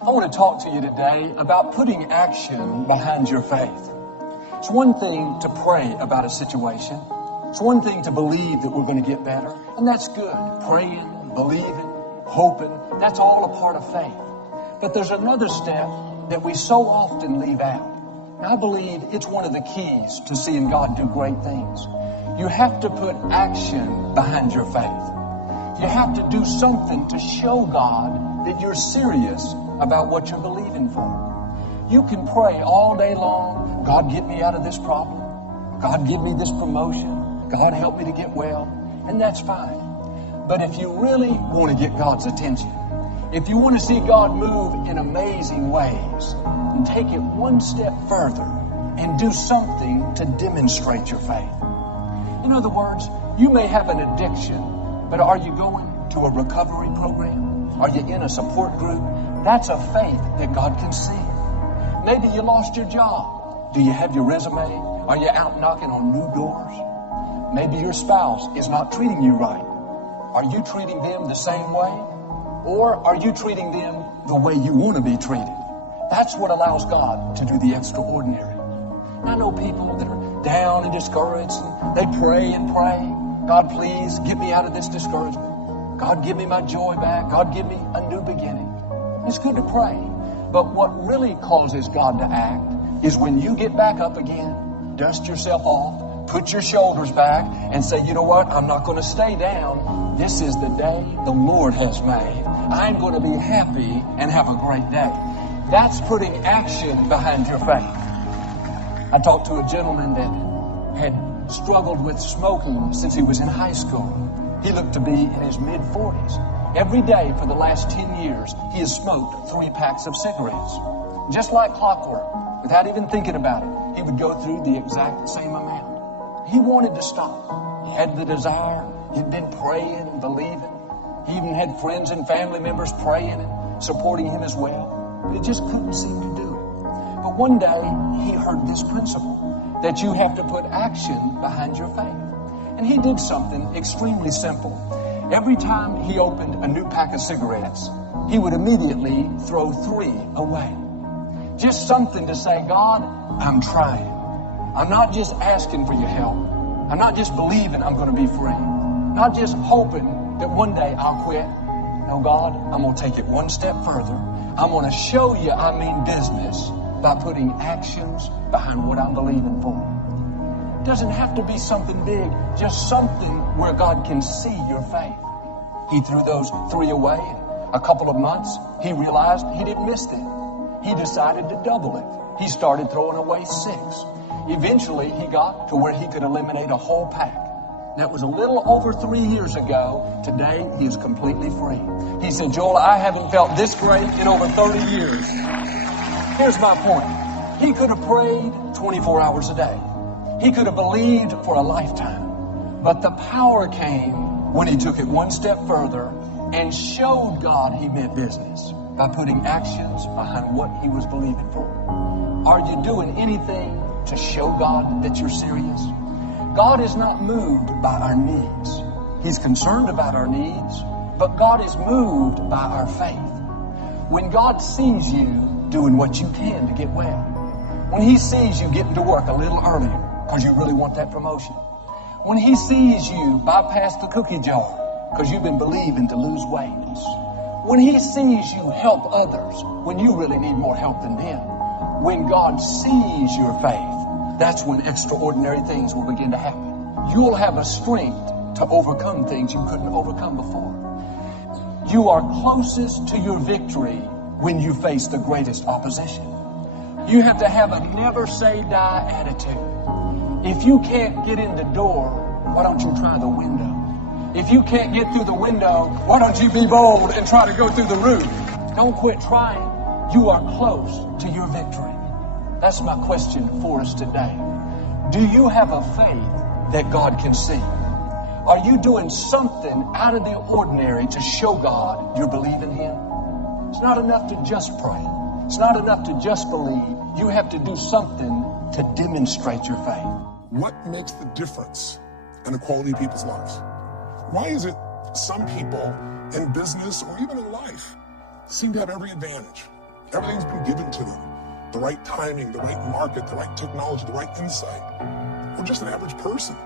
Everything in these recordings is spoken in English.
I want to talk to you today about putting action behind your faith. It's one thing to pray about a situation. It's one thing to believe that we're going to get better, and that's good. Praying, believing, hoping, that's all a part of faith. But there's another step that we so often leave out. And I believe it's one of the keys to seeing God do great things. You have to put action behind your faith. You have to do something to show God that you're serious about what you're believing for. You can pray all day long, God, get me out of this problem. God, give me this promotion. God, help me to get well. And that's fine. But if you really want to get God's attention, if you want to see God move in amazing ways, and take it one step further and do something to demonstrate your faith. In other words, you may have an addiction, but are you going to a recovery program? Are you in a support group? That's a faith that God can see. Maybe you lost your job. Do you have your resume? Are you out knocking on new doors? Maybe your spouse is not treating you right. Are you treating them the same way? Or are you treating them the way you want to be treated? That's what allows God to do the extraordinary. And I know people that are down and discouraged, and they pray and pray. God, please get me out of this discouragement. God, give me my joy back. God, give me a new beginning. It's good to pray. But what really causes God to act is when you get back up again, dust yourself off, put your shoulders back, and say, you know what? I'm not going to stay down. This is the day the Lord has made. I'm going to be happy and have a great day. That's putting action behind your faith. I talked to a gentleman that had struggled with smoking since he was in high school. He looked to be in his mid-40s. Every day for the last 10 years, he has smoked 3 packs of cigarettes. Just like clockwork, without even thinking about it, he would go through the exact same amount. He wanted to stop. He had the desire. He'd been praying, believing. He even had friends and family members praying and supporting him as well. But he just couldn't seem to do it. But one day, he heard this principle, that you have to put action behind your faith. And he did something extremely simple. Every time he opened a new pack of cigarettes, he would immediately throw 3 away. Just something to say, God, I'm trying. I'm not just asking for your help. I'm not just believing I'm going to be free. Not just hoping that one day I'll quit. No, God, I'm going to take it one step further. I'm going to show you I mean business by putting actions behind what I'm believing for. It doesn't have to be something big, just something where God can see your faith. He threw those 3 away. In a couple of months, he realized he didn't miss them. He decided to double it. He started throwing away 6. Eventually, he got to where he could eliminate a whole pack. That was a little over 3 years ago. Today, he is completely free. He said, Joel, I haven't felt this great in over 30 years. Here's my point. He could have prayed 24 hours a day. He could have believed for a lifetime. But the power came when he took it one step further and showed God he meant business by putting actions behind what he was believing for. Are you doing anything to show God that you're serious? God is not moved by our needs. He's concerned about our needs, but God is moved by our faith. When God sees you doing what you can to get well, when he sees you getting to work a little earlier because you really want that promotion, when he sees you bypass the cookie jar because you've been believing to lose weight, when he sees you help others when you really need more help than them, when God sees your faith, that's when extraordinary things will begin to happen. You'll have a strength to overcome things you couldn't overcome before. You are closest to your victory when you face the greatest opposition. You have to have a never say die attitude. If you can't get in the door, why don't you try the window? If you can't get through the window, why don't you be bold and try to go through the roof? Don't quit trying. You are close to your victory. That's my question for us today. Do you have a faith that God can see? Are you doing something out of the ordinary to show God you believe in him? It's not enough to just pray. It's not enough to just believe. You have to do something to demonstrate your faith. What makes the difference in the quality of people's lives? Why is it some people in business or even in life seem to have every advantage? Everything's been given to them. The right timing, the right market, the right technology, the right insight. We're just an average person.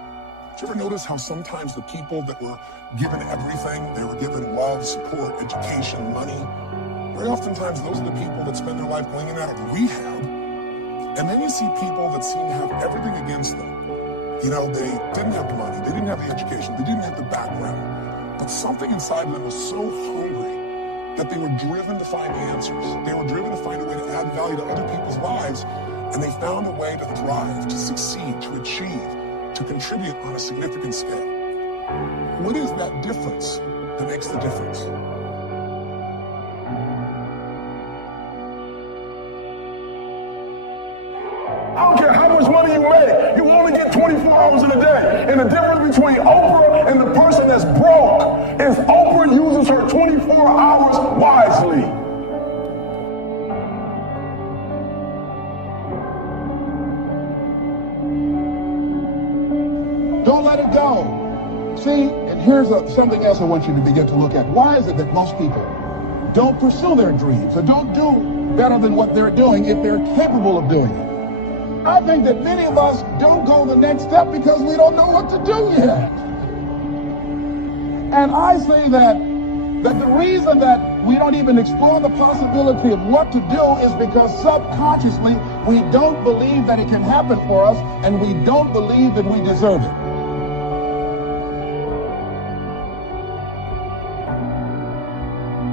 Did you ever notice how sometimes the people that were given everything, they were given love, support, education, money, very oftentimes those are the people that spend their life going in and out of rehab. And then you see people that seem to have everything against them. You know, they didn't have the money, they didn't have the education, they didn't have the background, but something inside of them was so hungry that they were driven to find answers. They were driven to find a way to add value to other people's lives, and they found a way to thrive, to succeed, to achieve, to contribute on a significant scale. What is that difference that makes the difference? I don't care how much money you make, you only get 24 hours in a day. And the difference between Oprah and the person that's broke is Oprah uses her 24 hours wisely. Don't let it go. See, and here's something else I want you to begin to look at. Why is it that most people don't pursue their dreams or don't do better than what they're doing if they're capable of doing it? I think that many of us don't go the next step because we don't know what to do yet. And I say that the reason that we don't even explore the possibility of what to do is because subconsciously we don't believe that it can happen for us, and we don't believe that we deserve it.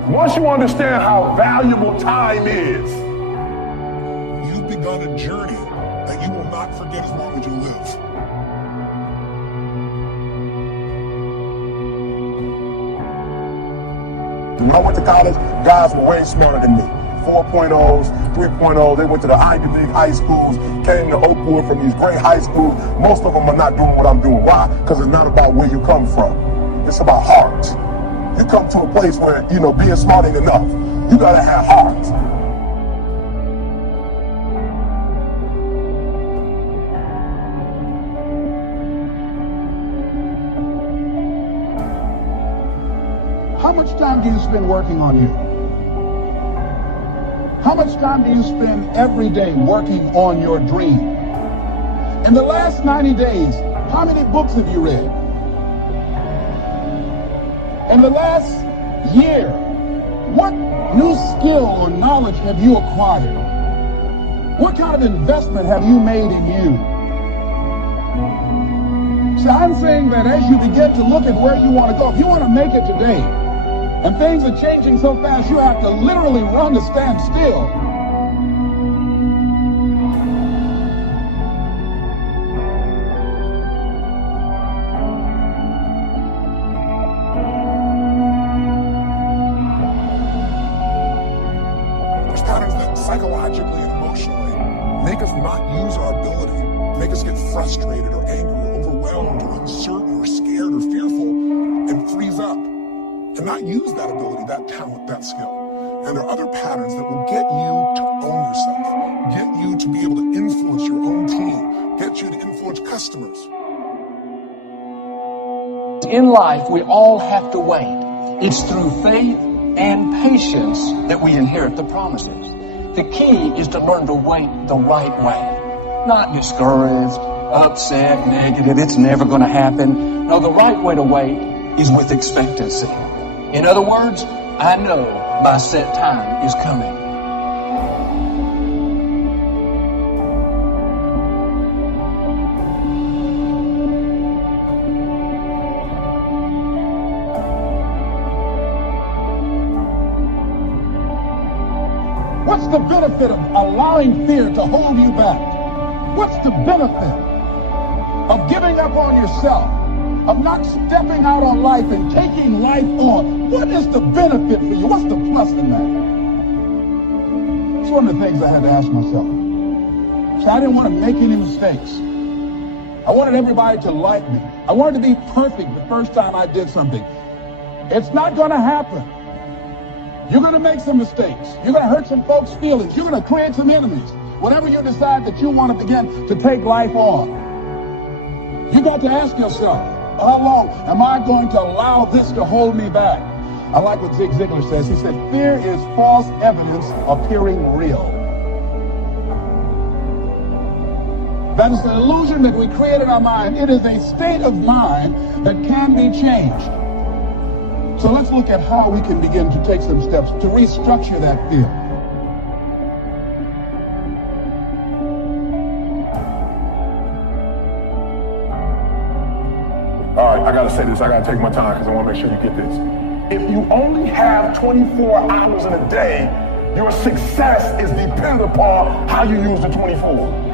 Once you understand how valuable time is, You've begun a journey that you will not forget as long as you live. when I went to college, guys were way smarter than me. 4.0s, 3.0s, they went to the Ivy League high schools, came to Oakwood from these great high schools. Most of them are not doing what I'm doing. Why? Because it's not about where you come from. It's about heart. You come to a place where, being smart ain't enough. You gotta have heart. How much time do you spend working on you? How much time do you spend every day working on your dream? In the last 90 days, how many books have you read? In the last year, what new skill or knowledge have you acquired? What kind of investment have you made in you? So I'm saying that as you begin to look at where you want to go, if you want to make it today, and things are changing so fast, you have to literally run to stand still. There's patterns that psychologically and emotionally make us not use our ability, make us get frustrated or angry or overwhelmed or uncertain or scared or fearful and freeze up. And not use that ability, that talent, that skill. And there are other patterns that will get you to own yourself, get you to be able to influence your own team, get you to influence customers. In life, we all have to wait. It's through faith and patience that we inherit the promises. The key is to learn to wait the right way. Not discouraged, upset, negative, it's never going to happen. No, the right way to wait is with expectancy. In other words, I know my set time is coming. What's the benefit of allowing fear to hold you back? What's the benefit of giving up on yourself? Of not stepping out on life and taking life on? What is the benefit for you? What's the plus in that? It's one of the things I had to ask myself. So I didn't want to make any mistakes. I wanted everybody to like me. I wanted to be perfect the first time I did something. It's not going to happen. You're going to make some mistakes. You're going to hurt some folks' feelings. You're going to create some enemies. Whenever you decide that you want to begin to take life on, you got to ask yourself, how long am I going to allow this to hold me back? I like what Zig Ziglar says. He said, fear is false evidence appearing real. That is the illusion that we create in our mind. It is a state of mind that can be changed. So let's look at how we can begin to take some steps to restructure that fear. All right, I gotta say this. I gotta take my time because I want to make sure you get this. If you only have 24 hours in a day, your success is dependent upon how you use the 24.